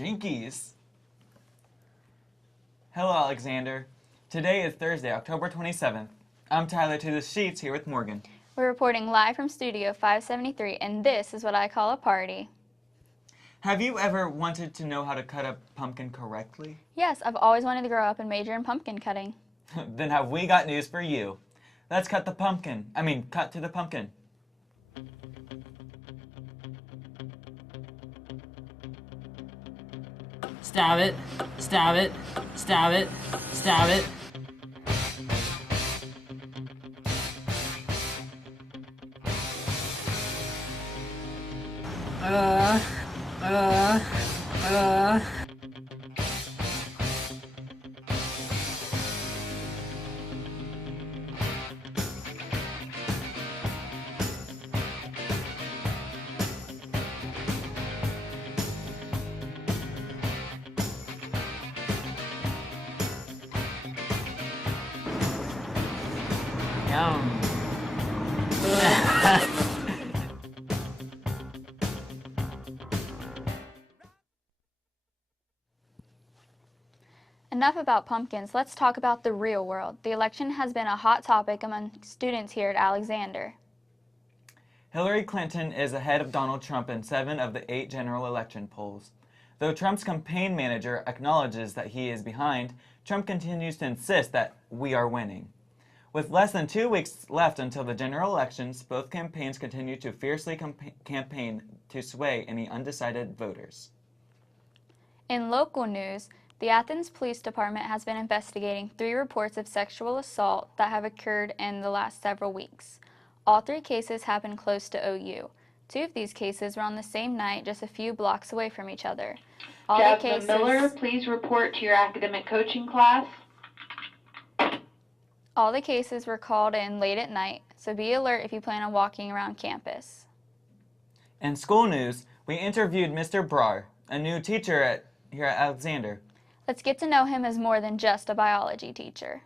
Jinkies! Hello, Alexander. Today is Thursday, October 27th. I'm Tyler to the Sheets here with Morgan. We're reporting live from Studio 573, and this is what I call a party. Have you ever wanted to know how to cut a pumpkin correctly? Yes, I've always wanted to grow up and major in pumpkin cutting. Then have we got news for you. Let's cut to the pumpkin. Stab it, stab it, stab it, stab it. Yum. Enough about pumpkins, let's talk about the real world. The election has been a hot topic among students here at Alexander. Hillary Clinton is ahead of Donald Trump in 7 of the 8 general election polls. Though Trump's campaign manager acknowledges that he is behind, Trump continues to insist that we are winning. With less than 2 weeks left until the general elections, both campaigns continue to fiercely campaign to sway any undecided voters. In local news, the Athens Police Department has been investigating 3 reports of sexual assault that have occurred in the last several weeks. All 3 cases happened close to OU. 2 of these cases were on the same night, just a few blocks away from each other. Jasmine Miller, please report to your academic coaching class. All the cases were called in late at night, so be alert if you plan on walking around campus. In school news, we interviewed Mr. Brar, a new teacher here at Alexander. Let's get to know him as more than just a biology teacher.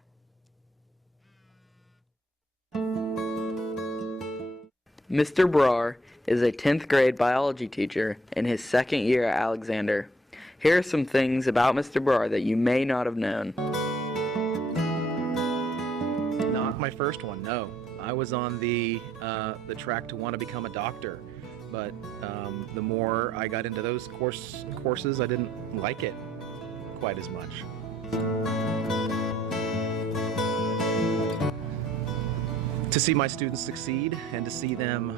Mr. Brar is a 10th grade biology teacher in his 2nd year at Alexander. Here are some things about Mr. Brar that you may not have known. Not my first one, no. I was on the track to want to become a doctor, but the more I got into those courses, I didn't like it quite as much. To see my students succeed and to see them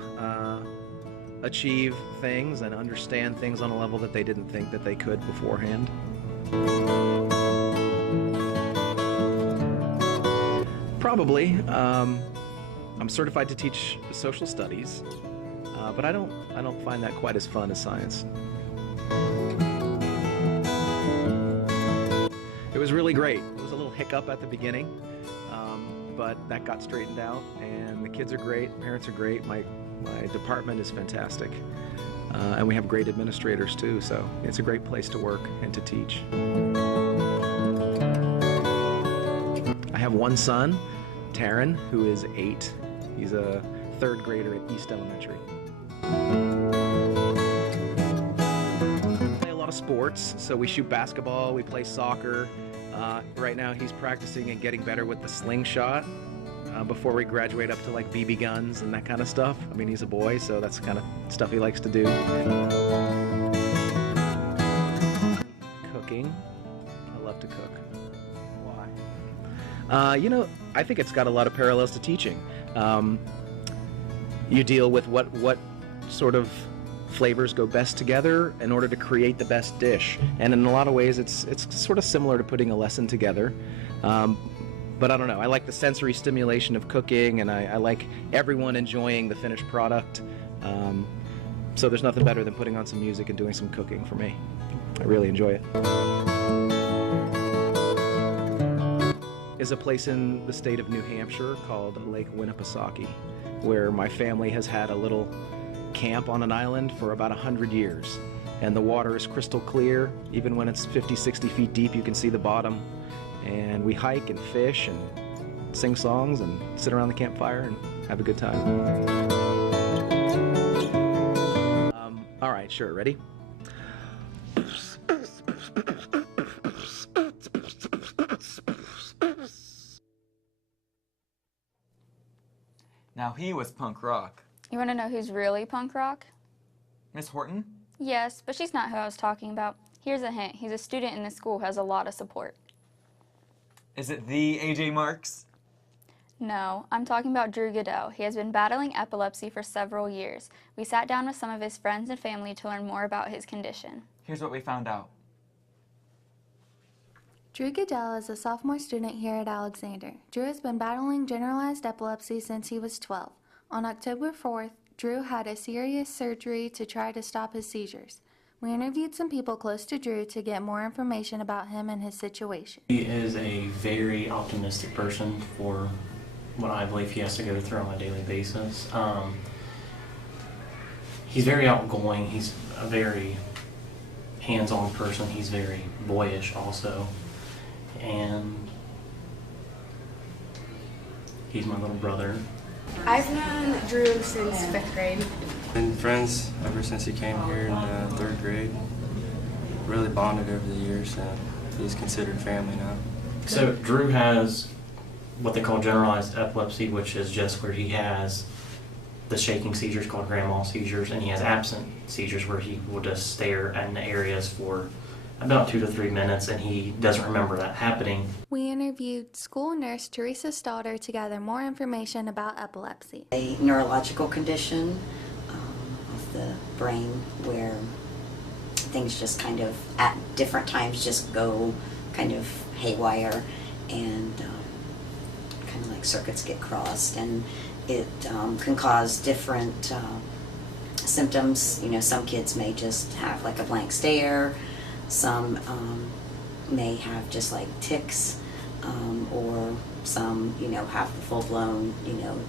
achieve things and understand things on a level that they didn't think that they could beforehand. Probably. I'm certified to teach social studies, but I don't find that quite as fun as science. It was really great. It was a little hiccup at the beginning, but that got straightened out, and the kids are great, parents are great, my department is fantastic, and we have great administrators too, so it's a great place to work and to teach. I have one son, Taryn, who is 8. He's a 3rd grader at East Elementary. We play a lot of sports, so we shoot basketball, we play soccer. Right now he's practicing and getting better with the slingshot before we graduate up to like BB guns and that kind of stuff. I mean, he's a boy, so that's the kind of stuff he likes to do. Cooking. I love to cook. Why? You know, I think it's got a lot of parallels to teaching. You deal with what sort of flavors go best together in order to create the best dish, and in a lot of ways it's sort of similar to putting a lesson together, but I don't know, I like the sensory stimulation of cooking, and I like everyone enjoying the finished product, so there's nothing better than putting on some music and doing some cooking for me. I really enjoy it. Is a place in the state of New Hampshire called Lake Winnipesaukee, where my family has had a little camp on an island for about 100 years, and the water is crystal clear. Even when it's 50-60 feet deep, you can see the bottom, and we hike and fish and sing songs and sit around the campfire and have a good time. All right, sure, ready? how he was punk rock. You want to know who's really punk rock? Miss Horton? Yes, but she's not who I was talking about. Here's a hint. He's a student in this school who has a lot of support. Is it the AJ Marks? No, I'm talking about Drew Goodell. He has been battling epilepsy for several years. We sat down with some of his friends and family to learn more about his condition. Here's what we found out. Drew Goodell is a sophomore student here at Alexander. Drew has been battling generalized epilepsy since he was 12. On October 4th, Drew had a serious surgery to try to stop his seizures. We interviewed some people close to Drew to get more information about him and his situation. He is a very optimistic person for what I believe he has to go through on a daily basis. He's very outgoing. He's a very hands-on person. He's very boyish also. And he's my little brother. I've known Drew since 5th grade. Been friends ever since he came here in 3rd grade. Really bonded over the years, and he's considered family now. So Drew has what they call generalized epilepsy, which is just where he has the shaking seizures called grand mal seizures, and he has absent seizures where he will just stare in the areas for about 2 to 3 minutes, and he doesn't remember that happening. We interviewed school nurse Teresa Stalder to gather more information about epilepsy. A neurological condition of the brain where things just kind of at different times just go kind of haywire, and kind of like circuits get crossed, and it can cause different symptoms. You know, some kids may just have like a blank stare. Some may have just like tics, or some, you know, have the full-blown, you know,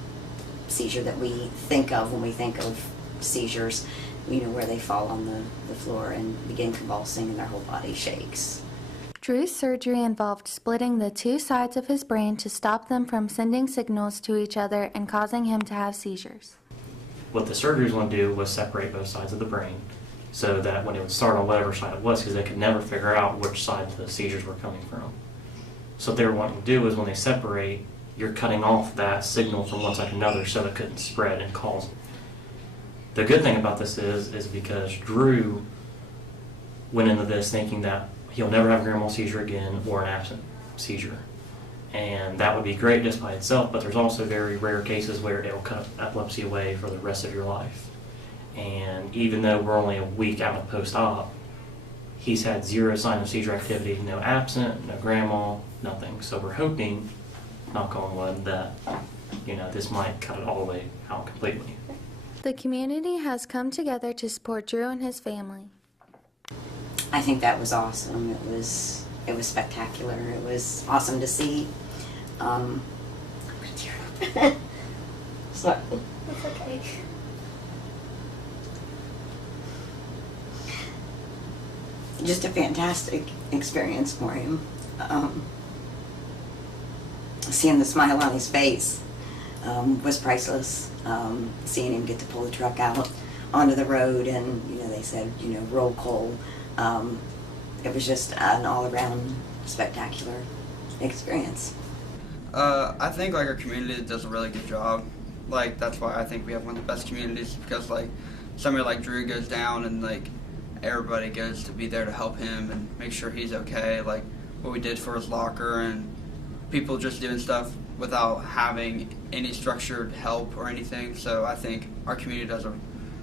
seizure that we think of when we think of seizures, you know, where they fall on the floor and begin convulsing and their whole body shakes. Drew's surgery involved splitting the two sides of his brain to stop them from sending signals to each other and causing him to have seizures. What the surgeries want to do was separate both sides of the brain so that when it would start on whatever side it was, because they could never figure out which side the seizures were coming from. So what they were wanting to do is when they separate, you're cutting off that signal from one side to another so it couldn't spread and cause. The good thing about this is because Drew went into this thinking that he'll never have a grand mal seizure again or an absent seizure. And that would be great just by itself, but there's also very rare cases where it'll cut epilepsy away for the rest of your life. And even though we're only a week out of post-op, he's had 0 sign of seizure activity, no absent, no grand mal, nothing. So we're hoping, knock on wood, that, you know, this might cut it all the way out completely. The community has come together to support Drew and his family. I think that was awesome. It was spectacular. It was awesome to see. I'm gonna tear up. Sorry. It's okay. Just a fantastic experience for him. Seeing the smile on his face was priceless. Seeing him get to pull the truck out onto the road, and you know, they said, you know, roll call. It was just an all-around spectacular experience. I think like our community does a really good job. Like that's why I think we have one of the best communities, because like somebody like Drew goes down and like everybody goes to be there to help him and make sure he's okay. Like what we did for his locker, and people just doing stuff without having any structured help or anything. So I think our community does a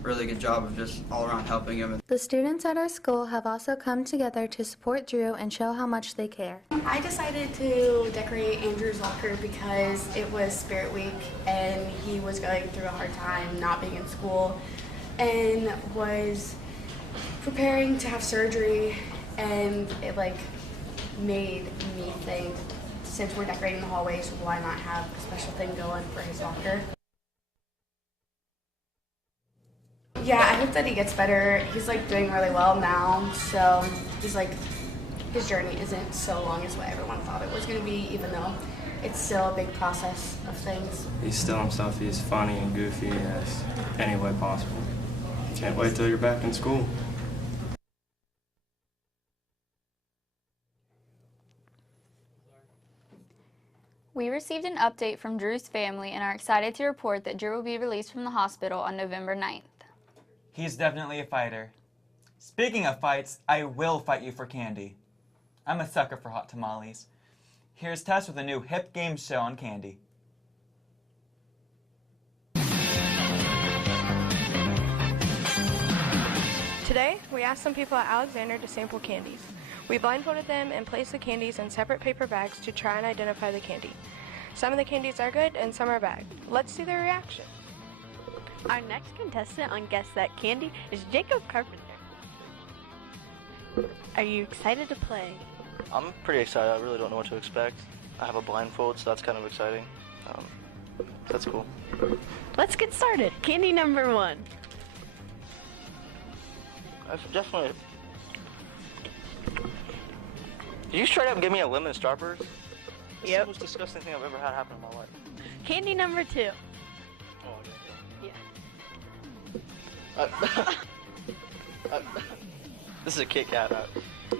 really good job of just all around helping him. The students at our school have also come together to support Drew and show how much they care. I decided to decorate Andrew's locker because it was Spirit Week and he was going through a hard time not being in school and was preparing to have surgery, and it like made me think, since we're decorating the hallways, why not have a special thing going for his locker? Yeah, I hope that he gets better. He's like doing really well now, so he's like, his journey isn't so long as what everyone thought it was going to be, even though it's still a big process of things. He's still himself. He's funny and goofy as any way possible. Can't wait till you're back in school. We received an update from Drew's family and are excited to report that Drew will be released from the hospital on November 9th. He's definitely a fighter. Speaking of fights, I will fight you for candy. I'm a sucker for hot tamales. Here's Tess with a new hip game show on candy. Today, we asked some people at Alexander to sample candies. We blindfolded them and placed the candies in separate paper bags to try and identify the candy. Some of the candies are good and some are bad. Let's see their reaction. Our next contestant on Guess That Candy is Jacob Carpenter. Are you excited to play? I'm pretty excited. I really don't know what to expect. I have a blindfold, so that's kind of exciting. That's cool. Let's get started. Candy number 1. That's definitely... Did you straight up give me a lemon Starburst? This is the most disgusting thing I've ever had happen in my life. Candy number 2. Oh, Yeah. This is a Kit Kat.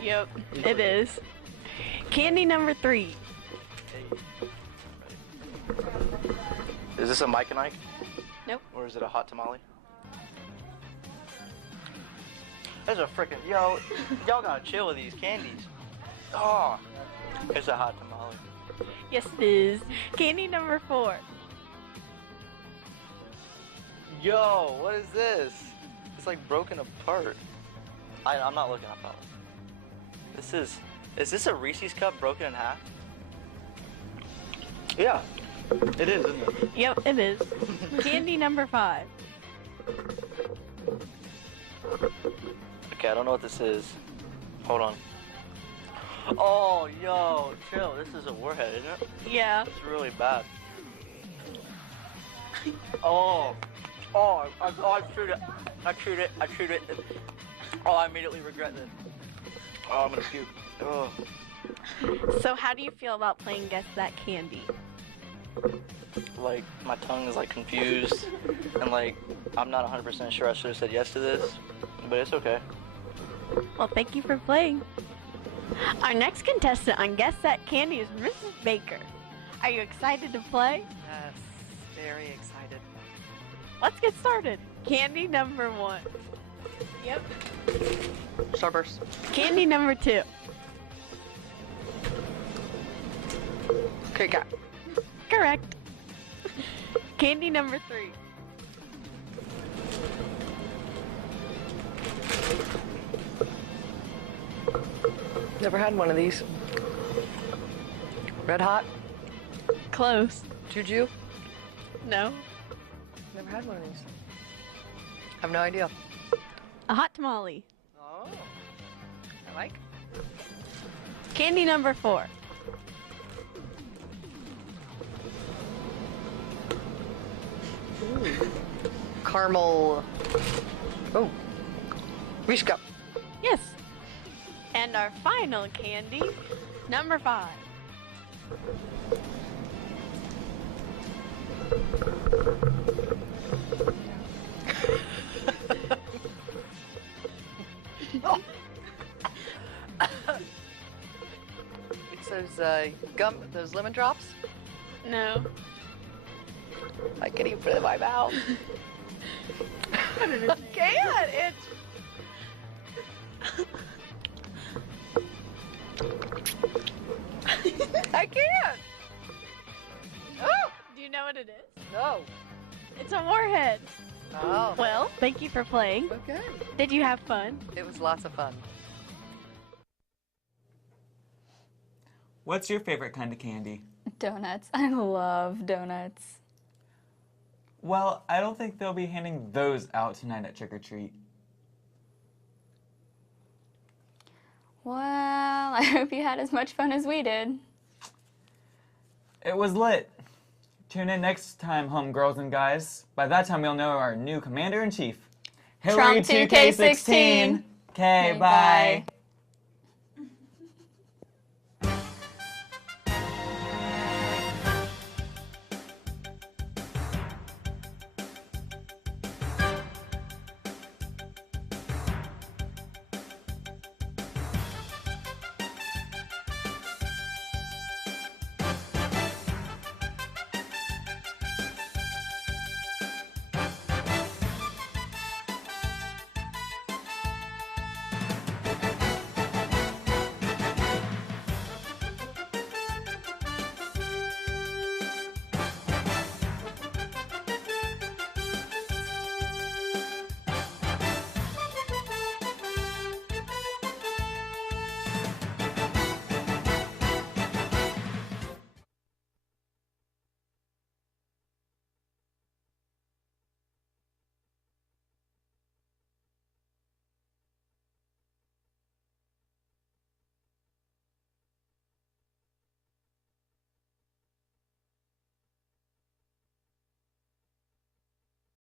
Yep, it is. Candy number 3. Is this a Mike and Ike? Nope. Or is it a hot tamale? There's a freaking y'all gotta chill with these candies. Oh, it's a hot tamale. Yes, it is. Candy number 4. Yo, what is this? It's like broken apart. I'm not looking up that one. Is this a Reese's cup broken in half? Yeah, it is, isn't it? Yep, it is. Candy number 5. Okay, I don't know what this is. Hold on. Oh, yo, chill. This is a warhead, isn't it? Yeah. It's really bad. I chewed it. Oh, I immediately regret this. Oh, I'm gonna puke. Oh. So how do you feel about playing Guess That Candy? Like, my tongue is like confused, and like, I'm not 100% sure I should have said yes to this, but it's okay. Well, thank you for playing. Our next contestant on Guess That Candy is Mrs. Baker. Are you excited to play? Yes, very excited. Let's get started. Candy number 1. Yep. Starburst. Candy number 2. Kit Kat. Correct. Candy number 3. Never had one of these. Red Hot. Close. Juju. No. Never had one of these. Have no idea. A hot tamale. Oh. I like. Candy number 4. Ooh. Caramel. Oh. Reese Cup. Yes. And our final candy, number 5. It's those gum, those lemon drops. No. I can't even put it in my mouth. I can't. It's. I can't. Oh. Do you know what it is? No. It's a warhead. Oh. Well, thank you for playing. Okay. Did you have fun? It was lots of fun. What's your favorite kind of candy? Donuts. I love donuts. Well, I don't think they'll be handing those out tonight at Trick or Treat. Well, I hope you had as much fun as we did. It was lit. Tune in next time, home girls and guys. By that time, we'll know our new commander-in-chief, Hillary Trump 2K16. Okay, bye.